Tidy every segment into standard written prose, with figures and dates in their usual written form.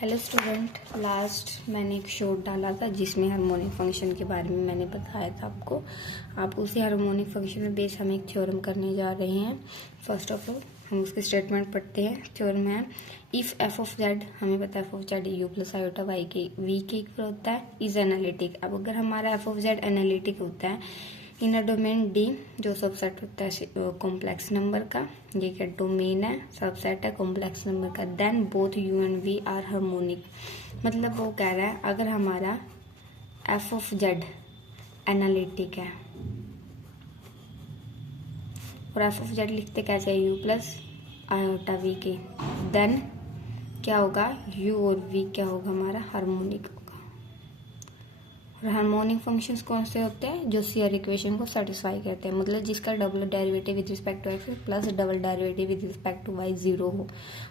Hello student, last मैंने एक short डाला था जिसमें हार्मोनिक फंक्शन के बारे में मैंने बताया था आपको। आप उसी हार्मोनिक फंक्शन में बेस हम एक थ्योरम करने जा रहे हैं। फर्स्ट ऑफ ऑल हम उसके स्टेटमेंट पढ़ते हैं। थ्योरम है इफ एफ ऑफ जेड, हमें पता है F of Z U plus iota Y के वी के इक्वल होता है, इज एनालिटिक। अब अगर हमारा एफ ऑफ जेड एनालिटिक होता है इन अ डोमेन डी, जो सबसेट होता है कॉम्प्लेक्स नंबर का, ये क्या डोमेन है, सबसेट है कॉम्प्लेक्स नंबर का, then both U and V are harmonic. मतलब वो कह रहा है अगर हमारा एफ ऑफ जेड एनालिटिक है और एफ ऑफ जेड लिखते कैसे यू प्लस आयोटा वी के, देन क्या होगा, यू और वी क्या होगा हमारा हार्मोनिक होगा। और हार्मोनिक फंक्शंस कौन से होते हैं, जो सीआर इक्वेशन को सेटिस्फाई करते हैं, मतलब जिसका double derivative with respect to X plus double derivative with respect to Y zero हो,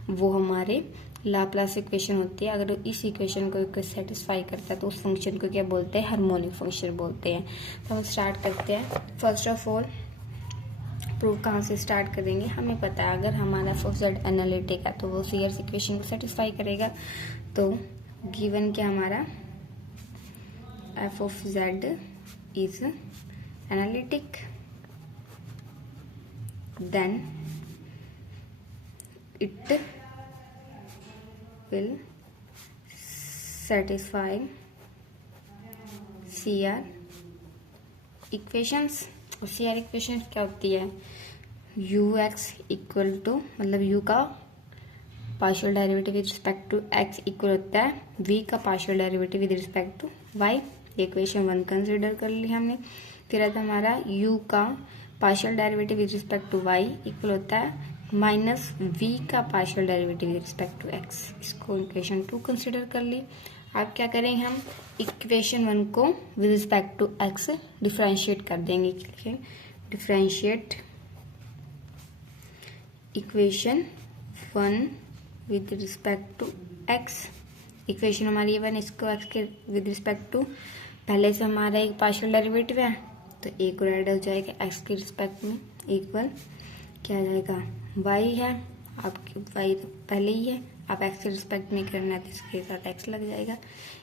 वो हमारे लाप्लास इक्वेशन होती है। अगर इस इक्वेशन को सेटिस्फाई करता है तो उस फंक्शन को क्या बोलते हैं, हार्मोनिक फंक्शन बोलते हैं। तो हम स्टार्ट करते हैं। फर्स्ट ऑफ ऑल प्रूफ कहाँ से स्टार्ट करेंगे, हमें पता है अगर हमारा एफ ऑफ जेड एनालिटिक है तो वो सीआर इक्वेशन को सेटिस्फाई करेगा। तो गिवन क्या हमारा f of z is analytic, then it will satisfy CR equations। और CR equations क्या होती है, ux इक्वल टू, मतलब u का partial derivative with respect to x equal होता है v का partial derivative with respect to y। Equation 1 consider कर ली हमने। फिर आता हमारा u का partial derivative with respect to y equal होता है माइनस v का partial derivative with respect to x। इसको इक्वेशन 2 कंसिडर कर ली। अब क्या करेंगे, हम इक्वेशन 1 को with respect to x differentiate कर देंगे। Differentiate equation 1 with respect to x। Equation हमारी ये 1, इसको x के विद रिस्पेक्ट टू, पहले से हमारा एक पार्शियल डेरिवेटिव है तो एक और ऐड हो जाएगा x के रिस्पेक्ट में, इक्वल क्या आ जाएगा y है, आपके y तो पहले ही है, आप x के रिस्पेक्ट में करना है तो इसके साथ x लग जाएगा।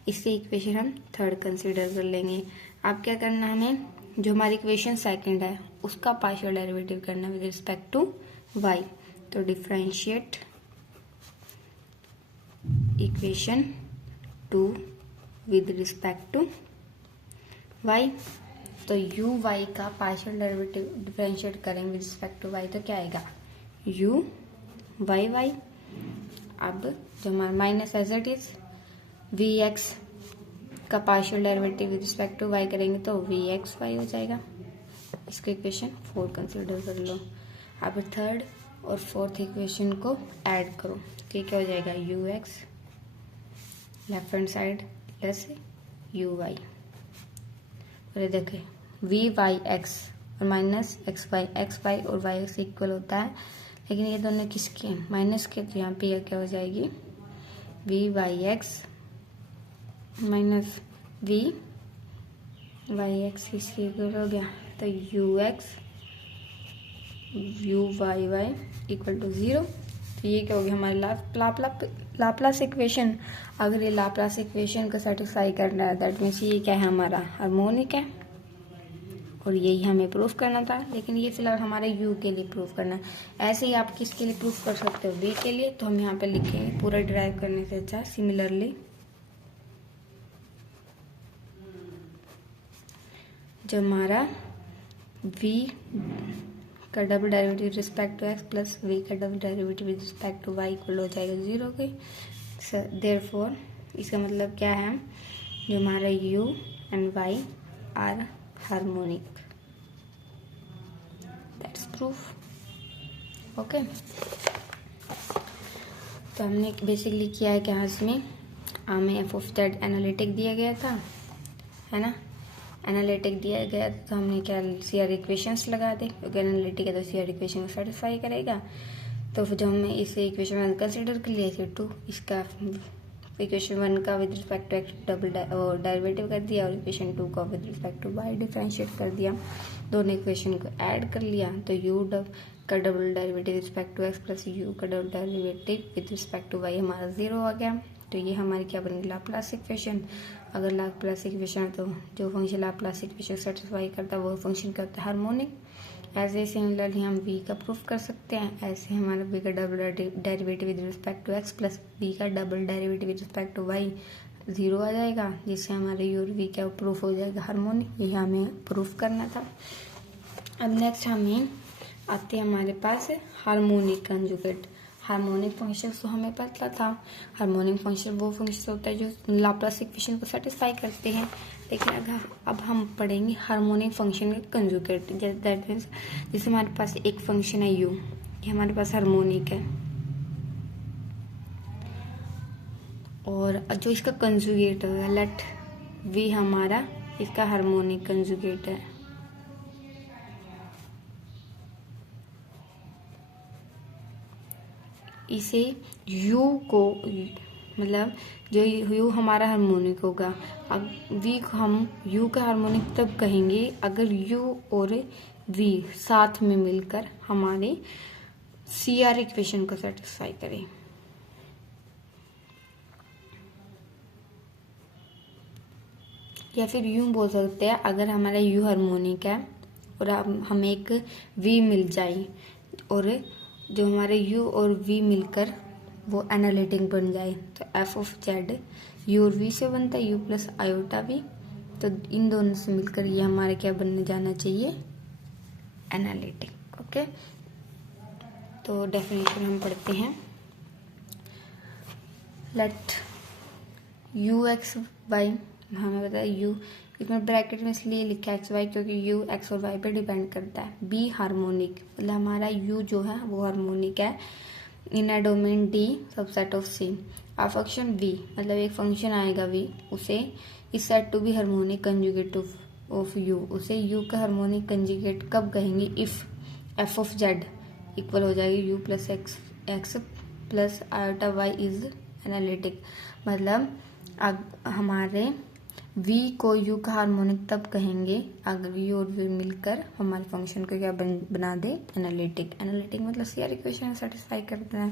इससे इक्वेशन हम 3rd कंसिडर कर लेंगे। अब क्या करना, हमें जो हमारी इक्वेशन 2nd है उसका पार्शियल डेरिवेटिव करना विद रिस्पेक्ट टू y। तो differentiate equation 2 with respect to y। तो u y का पार्शियल डेरिवेटिव डिफरेंशिएट करेंगे विद रिस्पेक्ट टू y तो क्या आएगा u y y। अब जो हमारा minus as it is v x का partial derivative with respect to y करेंगे तो v x y हो जाएगा। इसको इक्वेशन 4 कंसिडर कर लो। अब 3rd और 4th इक्वेशन को ऐड करो तो क्या हो जाएगा u x left hand side plus u y। और ये देखें v y x और माइनस x y और y x इक्वल होता है, लेकिन ये दोनों किसके माइनस के, तो यहाँ पे यह क्या हो जाएगी v y x minus v y x इसके इक्वल हो गया। तो u x u y y equal to 0। तो ये क्या हो गया हमारे लाप्लास इक्वेशन। अगर ये लाप्लास इक्वेशन को सेटिस्फाई करना है दैट मीन्स ये क्या है हमारा हार्मोनिक है, और यही हमें प्रूफ करना था, लेकिन ये फिलहाल हमारे u के लिए प्रूफ करना है। ऐसे ही आप किसके लिए प्रूफ कर सकते हो, v के लिए। तो हम यहाँ पे लिखेंगे पूरा डिराइव करने से अच्छा सिमिलरली जो हमारा v का double derivative respect to x plus v का double derivative with respect to y equal हो जाएगा 0 के। देयरफॉर इसका मतलब क्या है, जो हमारा u and y are harmonic, that's proof. Okay, तो हमने बेसिकली किया है क्या, इसमें हमें एफ ऑफ जेड एनालिटिक दिया गया था, है ना, एनालिटिक दिया गया तो हमने क्या सीआर इक्वेशंस लगा दे, क्योंकि एनालिटिक है तो सीआर इक्वेशन को सेटिस्फाई करेगा। तो फिर जो हमने इसे इक्वेशन 1 कंसिडर कर लिया, इसे 2 इसका इक्वेशन 1 का with respect to X double derivative कर दिया और इक्वेशन 2 का with respect to Y differentiate कर दिया। दोनों इक्वेशन को ऐड कर लिया तो यू का double derivative with respect to X plus U का double derivative with respect to Y हमारा 0 आ गया। तो ये हमारी क्या बनेगी, लाप्लास इक्वेशन। अगर लाप्लास इक्वेशन है तो जो फंक्शन लाप्लास इक्वेशन सेटिस्फाई करता है वो फंक्शन क्या होता है, हार्मोनिक। ऐसे सिमिलरली हम v का प्रूफ कर सकते हैं। ऐसे हमारा v का double derivative with respect to x plus v का double derivative with respect to y 0 आ जाएगा, जिससे हमारे u और v क्या प्रूफ हो जाएगा, हार्मोनिक। ये हमें प्रूफ करना था। अब नेक्स्ट हमें आते हैं हमारे पास हार्मोनिक कंजुगेट। हार्मोनिक फंक्शन तो हमें पता था, हार्मोनिक फंक्शन वो फंक्शन होता है जो लाप्लास इक्वेशन को सेटिस्फाई करते हैं। लेकिन अब हम पढ़ेंगे हार्मोनिक फंक्शन के कंजुगेट। दैट मीन्स जैसे हमारे पास एक फंक्शन है u, ये हमारे पास हार्मोनिक है, और जो इसका कंजुगेट होगा लेट v हमारा इसका हार्मोनिक कंजुगेट है। इसे u को मतलब जो u हमारा हार्मोनिक होगा, अब v को हम u का हार्मोनिक तब कहेंगे अगर u और v साथ में मिलकर हमारे CR इक्वेशन को सेटिस्फाई करें। या फिर यूं बोल सकते हैं, अगर हमारा u हार्मोनिक है और हमें एक v मिल जाए और जो हमारे u और v मिलकर वो एनालिटिक बन जाए, तो f ऑफ z u और v से बनता है u प्लस आयोटा v। तो इन दोनों से मिलकर ये हमारे क्या बनने जाना चाहिए, एनालिटिक। ओके, तो डेफिनेशन हम पढ़ते हैं। लेट u x y, हमें पता है u, इसमें ब्रैकेट में इसलिए लिखा है एक्स वाई क्योंकि u x और y पे डिपेंड करता है। b हार्मोनिक मतलब हमारा u जो है वो हार्मोनिक है in a domain d subset of c। A function v मतलब एक फंक्शन आएगा v, उसे इस said to be harmonic conjugate of u, उसे u का हार्मोनिक कंजुगेट कब कहेंगे, if f of z equal हो जाएगी u plus x plus iota y is analytic. मतलब हमारे v को u का हार्मोनिक तब कहेंगे अगर u और v मिलकर हमारे फंक्शन को क्या बना दे, एनालिटिक। एनालिटिक मतलब CR इक्वेशन सेटिस्फाई करता है।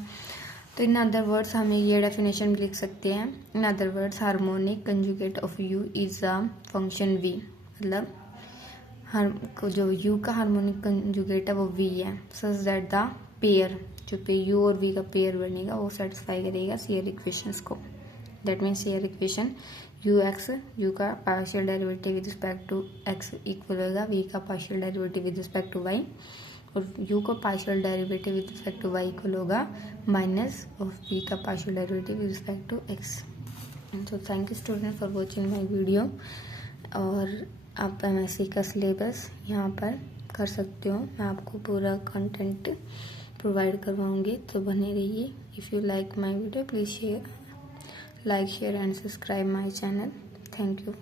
तो इन अदर वर्ड्स हमें ये डेफिनेशन भी लिख सकते हैं। In other words harmonic conjugate of u is a function v, मतलब जो u का हार्मोनिक कंजुगेट है वो v है, सच दैट द पेयर जो u और v का पेयर बनेगा वो सेटिस्फाई करेगा CR इक्वेशंस को। That means CR equation u का partial derivative with respect to x equal होगा v का partial derivative with respect to y, और u का partial derivative with respect to y equal होगा माइनस ऑफ v का partial derivative with respect to x। तो thank you student for watching my video. और आप MSc का syllabus यहाँ पर कर सकते हो, मैं आपको पूरा कंटेंट प्रोवाइड करवाऊँगी, तो बने रहिए। If you like my video please share, like, share and subscribe my channel. Thank you.